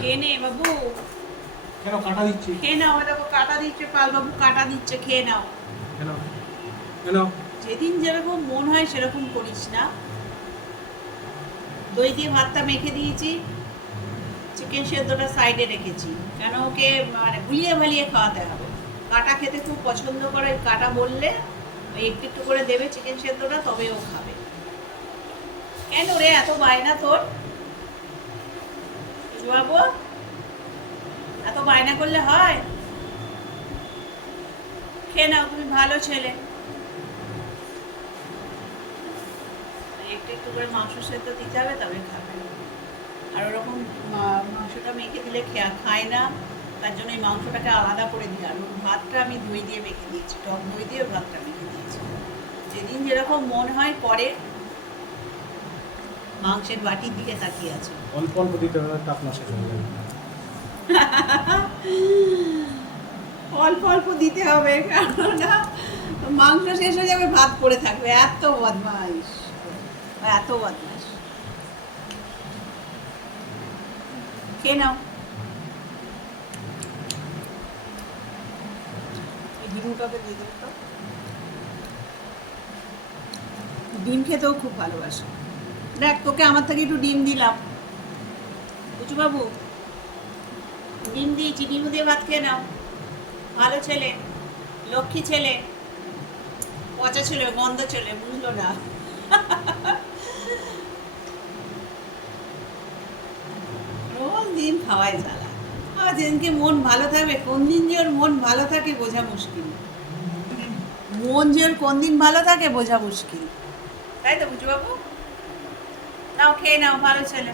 খেয়ে বাবু। কেন কাটা দিচ্ছি। খেয়ে নাও দেখো কাটা দিচ্ছে পাল বাবু কাটা দিচ্ছে খেয়ে নাও। কেন কেন যেদিন যেরকম মন হয় সেরকম করিস না। দই দিয়ে ভাতটা মেখে দিয়েছি চিকেন সেদ্ধটা সাইডে রেখেছি। কেন ওকে মানে গুলিয়ে ভালিয়ে খাওয়াতে হবে। কাটা খেতে খুব পছন্দ করে কাটা বললে ওই একটু একটু করে দেবে চিকেন সেদ্ধটা তবে ও খাবে। কেন রে এত বায়না তোর? বাবু এত বায়না করলে হয়? খেয়ে নাও, তুমি ভালো ছেলে। একটু একটু করে মাংস সেদ্ধ দিতে হবে তবে খাবে। আর ওরকম মাংসটা মেখে দিলে খায় না, তার জন্য এই মাংসটাকে আলাদা করে দিই। আর ভাতটা আমি দই দিয়ে মেখে দিয়েছি, টক দই দিয়ে ভাতটা মেখে দিয়েছি। যেদিন যেরকম মন হয় করে মাংসের বাটির দিকে তাকিয়ে আছে। অল্প অল্প দিতে হবে তাপ না শেষ হয়ে যাবে অল্প অল্প দিতে হবে কেননা মাংস শেষ হয়ে যাবে ভাত পড়ে থাকবে। এত বদমাইশ। এত বদমাইশ। খেয়ে নাও। ডিমটাকে দিয়ে তো। ডিম খেতেও খুব ভালোবাসে। দেখ, তোকে আমার থেকে একটু ডিম দিলাম। বাবু ডিম দিয়েছি ডিম দিয়ে ভাত খেয়ে নাও। ভালো ছেলে, লক্ষ্মী ছেলে, পচা ছেলে, গন্ধ ছেলে, বুঝলো না। রোজ দিন খাওয়াই জ্বালা। আর যেদিনকে মন ভালো থাকবে, কোন দিন যে ওর মন ভালো থাকে বোঝা মুশকিল। মন যে ওর কোন দিন ভালো থাকে বোঝা মুশকিল। তাই তো বুঝু বাবু Now, okay, now follow Chile.